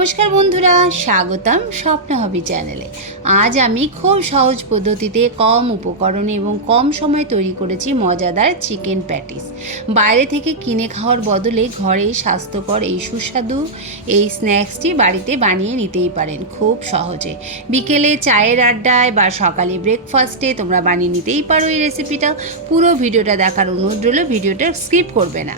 নমস্কার বন্ধুরা, স্বাগতম স্বপ্ন হবি চ্যানেলে। আজ আমি খুব সহজ পদ্ধতিতে কম উপকরণে এবং কম সময়ে তৈরি করেছি মজাদার চিকেন প্যাটিস। বাইরে থেকে কিনে খাওয়ার বদলে ঘরে স্বাস্থ্যকর এই সুস্বাদু এই স্ন্যাক্সটি বাড়িতে বানিয়ে নিতেই পারেন খুব সহজে। বিকেলে চায়ের আড্ডায় বা সকালে ব্রেকফাস্টে তোমরা বানিয়ে নিতেই পারো এই রেসিপিটা। পুরো ভিডিওটা দেখার অনুরোধ রইল, ভিডিওটা স্কিপ করবে না।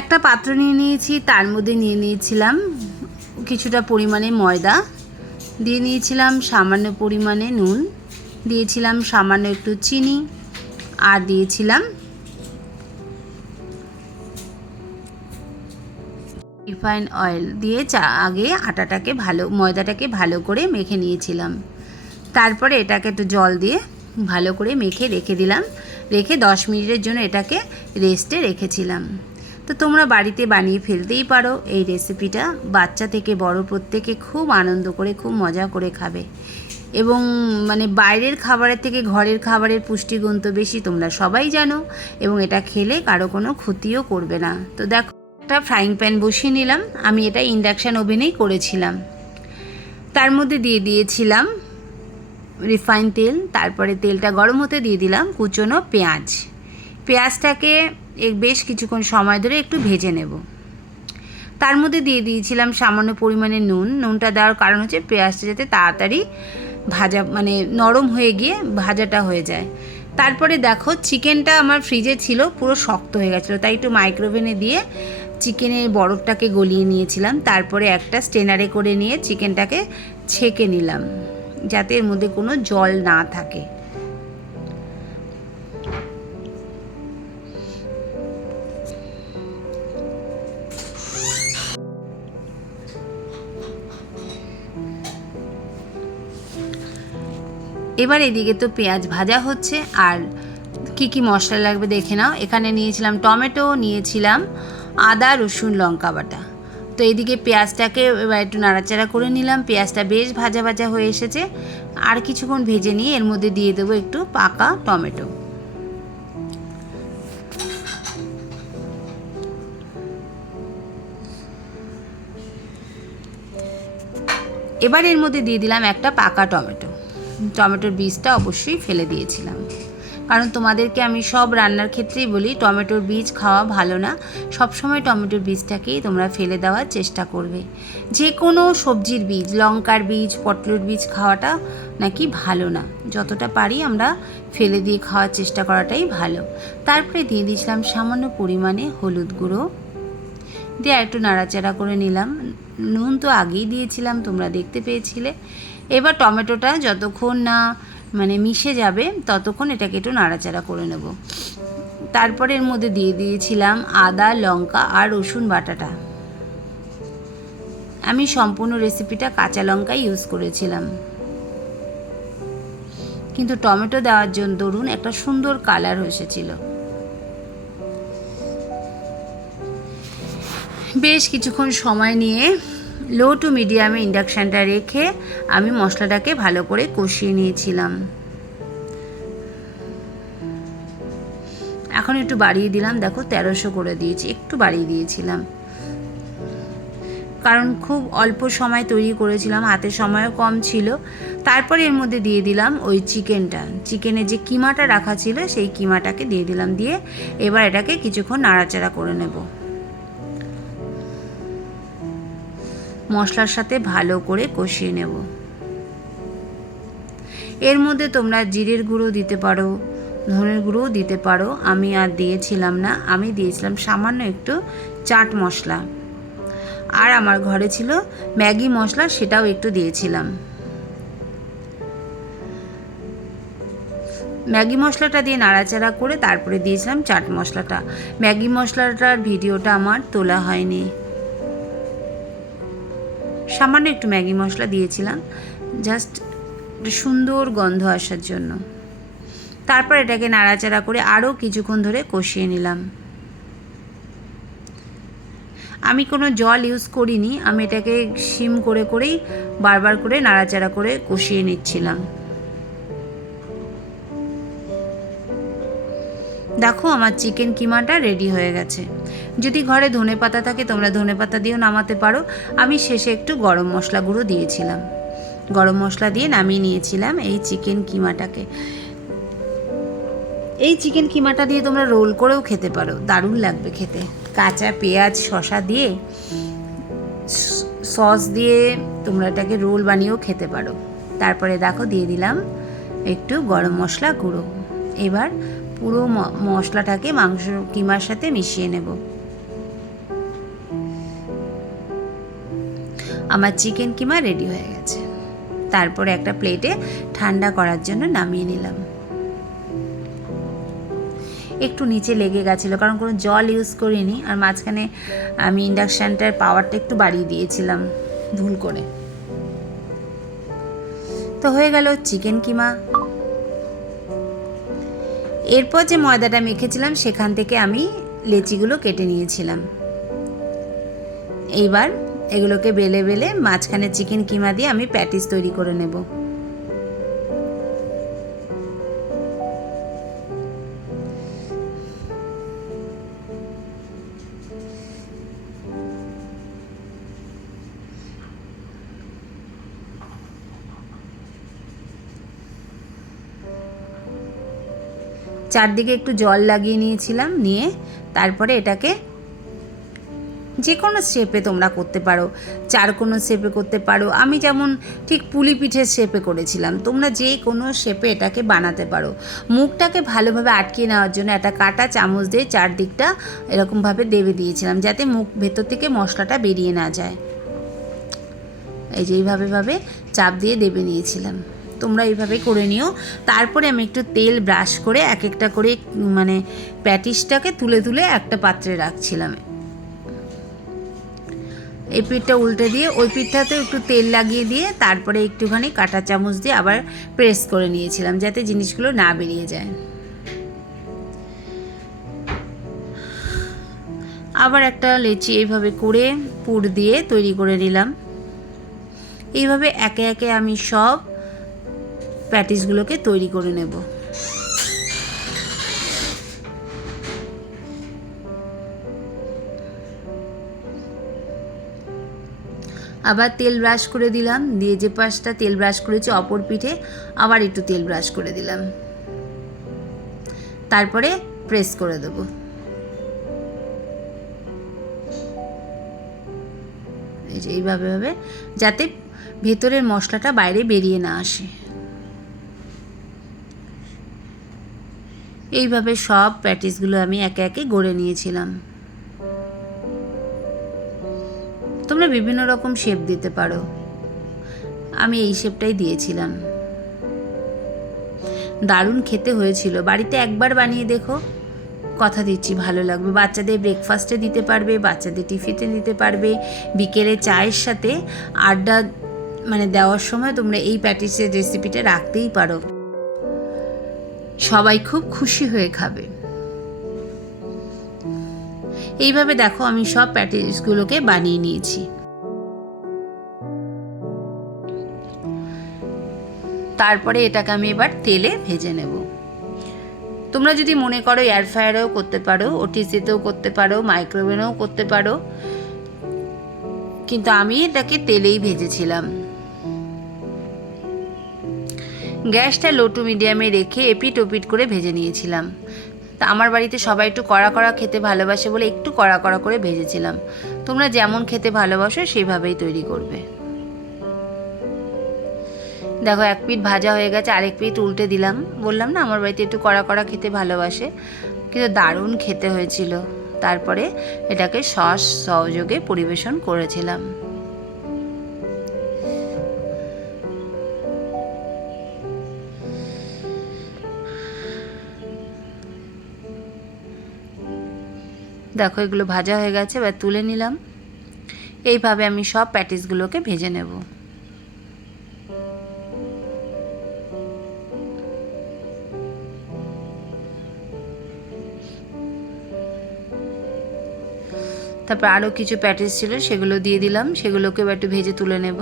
একটা পাত্র নিয়ে নিয়েছি, তার মধ্যে নিয়ে নিয়েছিলাম কিছুটা পরিমাণে ময়দা, দিয়ে নিয়েছিলাম সামান্য পরিমাণে নুন, দিয়েছিলাম সামান্য একটু চিনি, আর দিয়েছিলাম রিফাইন্ড অয়েল দিয়ে আগে ময়দাটাকে ভালো করে মেখে নিয়েছিলাম। তারপরে এটাকে একটু জল দিয়ে ভালো করে মেখে রেখে দিলাম। রেখে 10 মিনিটের জন্য এটাকে রেস্টে রেখেছিলাম। তো তোমরা বাড়িতে বানিয়ে ফেলতেই পারো এই রেসিপিটা। বাচ্চা থেকে বড় প্রত্যেকে খুব আনন্দ করে খুব মজা করে খাবে। এবং বাইরের খাবারের থেকে ঘরের খাবারের পুষ্টিগুণ তো বেশি, তোমরা সবাই জানো, এবং এটা খেলে কারো কোনো ক্ষতিও করবে না। তো দেখো, একটা ফ্রাইং প্যান বসিয়ে নিলাম। আমি এটা ইন্ডাকশান ওভেনেই করেছিলাম। তার মধ্যে দিয়ে দিয়েছিলাম রিফাইন তেল। তারপরে তেলটা গরম হতে দিয়ে দিলাম কুচনো পেঁয়াজটাকে বেশ কিছুক্ষণ সময় ধরে একটু ভেজে নেব। তার মধ্যে দিয়ে দিয়েছিলাম সামান্য পরিমাণে নুনটা দেওয়ার কারণ হচ্ছে পেঁয়াজটা যাতে তাড়াতাড়ি ভাজা নরম হয়ে গিয়ে ভাজাটা হয়ে যায়। তারপরে দেখো, চিকেনটা আমার ফ্রিজে ছিল, পুরো শক্ত হয়ে গেছিলো, তাই একটু মাইক্রোওভেনে দিয়ে চিকেনের বরফটাকে গলিয়ে নিয়েছিলাম। তারপরে একটা স্ট্রেনারে করে নিয়ে চিকেনটাকে ছেঁকে নিলাম যাতে এর মধ্যে কোনো জল না থাকে। এবার এদিকে তো পেঁয়াজ ভাজা হচ্ছে, আর কি মশলা লাগবে দেখে নাও। এখানে নিয়েছিলাম টমেটো, নিয়েছিলাম আদা রসুন লঙ্কা বাটা। তো এদিকে পেঁয়াজটাকে এবার একটু নাড়াচাড়া করে নিলাম। পেঁয়াজটা বেশ ভাজা ভাজা হয়ে এসেছে। আর কিছুক্ষণ ভেজে নিয়ে এর মধ্যে দিয়ে দেবো একটু পাকা টমেটো। এবার এর মধ্যে দিয়ে দিলাম একটা পাকা টমেটোর বীজটা অবশ্যই ফেলে দিয়েছিলাম, কারণ তোমাদেরকে আমি সব রান্নার ক্ষেত্রেই বলি টমেটোর বীজ খাওয়া ভালো না। সবসময় টমেটোর বীজটাকেই তোমরা ফেলে দেওয়ার চেষ্টা করবে। যে কোনো সবজির বীজ, লঙ্কার বীজ, পটলের বীজ খাওয়াটা নাকি ভালো না। যতটা পারি আমরা ফেলে দিয়ে খাওয়ার চেষ্টা করাটাই ভালো। তারপরে দিয়ে দিয়েছিলাম সামান্য পরিমাণে হলুদ গুঁড়ো, দিয়ে একটু নাড়াচাড়া করে নিলাম। নুন তো আগেই দিয়েছিলাম, তোমরা দেখতে পেয়েছিলে। এবার টমেটোটা যতক্ষণ না মিশে যাবে ততক্ষণ এটাকে একটু নাড়াচাড়া করে নেব। তারপরে এর মধ্যে দিয়ে দিয়েছিলাম আদা লঙ্কা আর রসুন বাটাটা। আমি সম্পূর্ণ রেসিপিটা কাঁচা লঙ্কা ইউজ করেছিলাম, কিন্তু টমেটো দেওয়ার জন্য ধরুন একটা সুন্দর কালার এসেছিল। বেশ কিছুক্ষণ সময় নিয়ে লো টু মিডিয়ামে ইন্ডাকশানটা রেখে আমি মশলাটাকে ভালো করে কষিয়ে নিয়েছিলাম। এখন একটু বাড়িয়ে দিলাম, দেখো 1300 করে দিয়েছি, একটু বাড়িয়ে দিয়েছিলাম কারণ খুব অল্প সময় তৈরি করেছিলাম, হাতে সময়ও কম ছিল। তারপরে এর মধ্যে দিয়ে দিলাম ওই চিকেনের যে কিমাটা রাখা ছিল সেই কিমাটাকে দিয়ে দিলাম। দিয়ে এবার এটাকে কিছুক্ষণ নাড়াচাড়া করে নেব। মশলার সাথে ভালো করে কষিয়ে নেব। এর মধ্যে তোমরা জিরের গুঁড়ো দিতে পারো, ধনের গুঁড়োও দিতে পারো। আমি আর দিয়েছিলাম না, আমি দিয়েছিলাম সামান্য একটু চাট মশলা। আর আমার ঘরে ছিল ম্যাগি মশলা, সেটাও একটু দিয়েছিলাম। ম্যাগি মশলাটা দিয়ে নাড়াচাড়া করে তারপরে দিয়েছিলাম চাট মশলাটা। ম্যাগি মশলাটার ভিডিওটা আমার তোলা হয়নি, সামান্য একটু ম্যাগি মশলা দিয়েছিলাম জাস্ট সুন্দর গন্ধ আসার জন্য। তারপর এটাকে নাড়াচাড়া করে আরও কিছুক্ষণ ধরে কষিয়ে নিলাম। আমি কোনো জল ইউজ করিনি, আমি এটাকে সিম করেই বারবার করে নাড়াচাড়া করে কষিয়ে নিচ্ছিলাম। দেখো আমার চিকেন কিমাটা রেডি হয়ে গেছে। যদি ঘরে ধনেপাতা থাকে তোমরা ধনেপাতা দিয়েও নামাতে পারো। আমি শেষে একটু গরম মশলা গুঁড়ো দিয়েছিলাম। গরম মশলা দিয়ে নামিয়ে নিয়েছিলাম এই চিকেন কিমাটাকে। এই চিকেন কিমাটা দিয়ে তোমরা রোল করেও খেতে পারো, দারুণ লাগবে খেতে। কাঁচা পেঁয়াজ শসা দিয়ে সস দিয়ে তোমরা এটাকে রোল বানিয়েও খেতে পারো। তারপরে দেখো দিয়ে দিলাম একটু গরম মশলা গুঁড়ো। এবার পুরো মশলাটাকে মাংস কিমার সাথে মিশিয়ে নেব। আমার চিকেন কিমা রেডি হয়ে গেছে। তারপরে একটা প্লেটে ঠান্ডা করার জন্য নামিয়ে নিলাম। একটু নিচে লেগে গেছিলো কারণ কোনো জল ইউজ করিনি, আর মাঝখানে আমি ইন্ডাকশানটার পাওয়ারটা একটু বাড়িয়ে দিয়েছিলাম ভুল করে। তো হয়ে গেল চিকেন কিমা। এরপর যে ময়দাটা মেখেছিলাম সেখান থেকে আমি লেচিগুলো কেটে নিয়েছিলাম। এইবার এগুলোকে বেলে বেলে মাঝখানে চিকেন কিমা দিয়ে আমি প্যাটিস তৈরি করে নেব। চারদিকে একটু জল লাগিয়ে নিয়েছিলাম, নিয়ে তারপরে এটাকে যে কোনো শেপে তোমরা করতে পারো, চারকোনো শেপে করতে পারো। আমি যেমন ঠিক পুলি পিঠের শেপে করেছিলাম, তোমরা যে কোনো শেপে এটাকে বানাতে পারো। মুখটাকে ভালোভাবে আটকে নেওয়ার জন্য একটা কাঁটা চামচ দিয়ে চারদিকটা এরকমভাবে দেবে দিয়েছিলাম যাতে মুখ ভেতর থেকে মশলাটা বেরিয়ে না যায়। এই যে এইভাবে চাপ দিয়ে দেবে নিয়েছিলাম। তোমরা এইভাবে করে নিও। তারপরে আমি একটু তেল ব্রাশ করে এক একটা করে মানে প্যাটিসটাকে তুলে তুলে একটা পাত্রে রাখছিলাম। এই পিঠটা উল্টে দিয়ে ওই পিঠটাতেও একটু তেল লাগিয়ে দিয়ে তারপরে একটুখানি কাঁটা চামচ দিয়ে আবার প্রেস করে নিয়েছিলাম যাতে জিনিসগুলো না বেরিয়ে যায়। আবার একটা লেচি এইভাবে করে পুর দিয়ে তৈরি করে নিলাম। এইভাবে একে একে আমি সব প্যাটিসগুলোকে তৈরি করে নেব। আবার তেল ব্রাশ করে দিলাম, দিয়ে যে পাশটা তেল ব্রাশ করেছি অপর পিঠে আবার একটু তেল ব্রাশ করে দিলাম। তারপরে প্রেস করে দেব। এই যে এইভাবে যাতে ভেতরের মশলাটা বাইরে বেরিয়ে না আসে। এইভাবে সব প্যাটিসগুলো আমি একে একে গড়ে নিয়েছিলাম। তোমরা বিভিন্ন রকম শেপ দিতে পারো, আমি এই শেপটাই দিয়েছিলাম। দারুণ খেতে হয়েছিল। বাড়িতে একবার বানিয়ে দেখো, কথা দিচ্ছি ভালো লাগবে। বাচ্চাদের ব্রেকফাস্টে দিতে পারবে, বাচ্চাদের টিফিনে দিতে পারবে, বিকেলে চায়ের সাথে আড্ডা মানে দেওয়ার সময় তোমরা এই প্যাটিসের রেসিপিটা রাখতেই পারো। সবাই খুব খুশি হয়ে খাবে। এইভাবে দেখো আমি সব প্যাটিসগুলোকে বানিয়ে নিয়েছি। তারপরে এটাকে আমি এবার তেলে ভেজে নেব। তোমরা যদি মনে করো এয়ার ফ্রায়ারেও করতে পারো, ওটিসিতেও করতে পারো, মাইক্রোওভেনেও করতে পারো, কিন্তু আমি এটাকে তেলেই ভেজেছিলাম। গ্যাসটা লো টু মিডিয়ামে রেখে এপিট ওপিট করে ভেজে নিয়েছিলাম। তা আমার বাড়িতে সবাই একটু কড়া কড়া খেতে ভালোবাসে বলে একটু কড়া কড়া করে ভেজেছিলাম। তোমরা যেমন খেতে ভালোবাসো সেইভাবেই তৈরি করবে। দেখো এক পিঠ ভাজা হয়ে গেছে, আরেক পিঠ উল্টে দিলাম। বললাম না আমার বাড়িতে একটু কড়া কড়া খেতে ভালোবাসে, কিন্তু দারুণ খেতে হয়েছিল। তারপরে এটাকে সস সহযোগে পরিবেশন করেছিলাম। দেখো এগুলো ভাজা হয়ে গেছে, এবার তুলে নিলাম। এইভাবে আমি সব প্যাটিসগুলোকে ভেজে নেব। তারপর আরও কিছু প্যাটিস ছিল সেগুলো দিয়ে দিলাম, সেগুলোকে এবার একটু ভেজে তুলে নেব।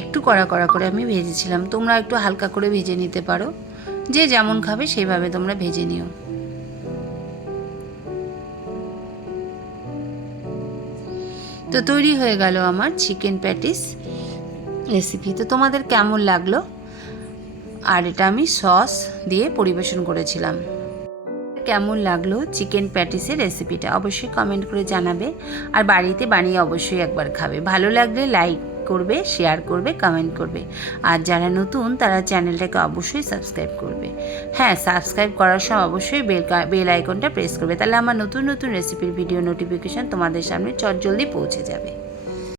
একটু কড়া কড়া করে আমি ভেজেছিলাম। তোমরা একটু হালকা করে ভেজে নিতে পারো, যে যেমন খাবে সেইভাবে তোমরা ভেজে নিও। তো তৈরি হয়ে গেল আমার চিকেন প্যাটিস রেসিপি। তো তোমাদের কেমন লাগলো? আর এটা আমি সস দিয়ে পরিবেশন করেছিলাম। কেমন লাগলো চিকেন প্যাটিসের রেসিপিটা অবশ্যই কমেন্ট করে জানাবে, আর বাড়িতে বানিয়ে অবশ্যই একবার খাবে। ভালো লাগলে লাইক করবে, শেয়ার করবে, কমেন্ট করবে। আর যারা নতুন তারা চ্যানেলটাকে অবশ্যই সাবস্ক্রাইব করবে। হ্যাঁ, সাবস্ক্রাইব করার সময় অবশ্যই বেল আইকনটা প্রেস করবে, তাহলে আমার নতুন নতুন রেসিপির ভিডিও নোটিফিকেশান তোমাদের সামনে চটজলদি পৌঁছে যাবে।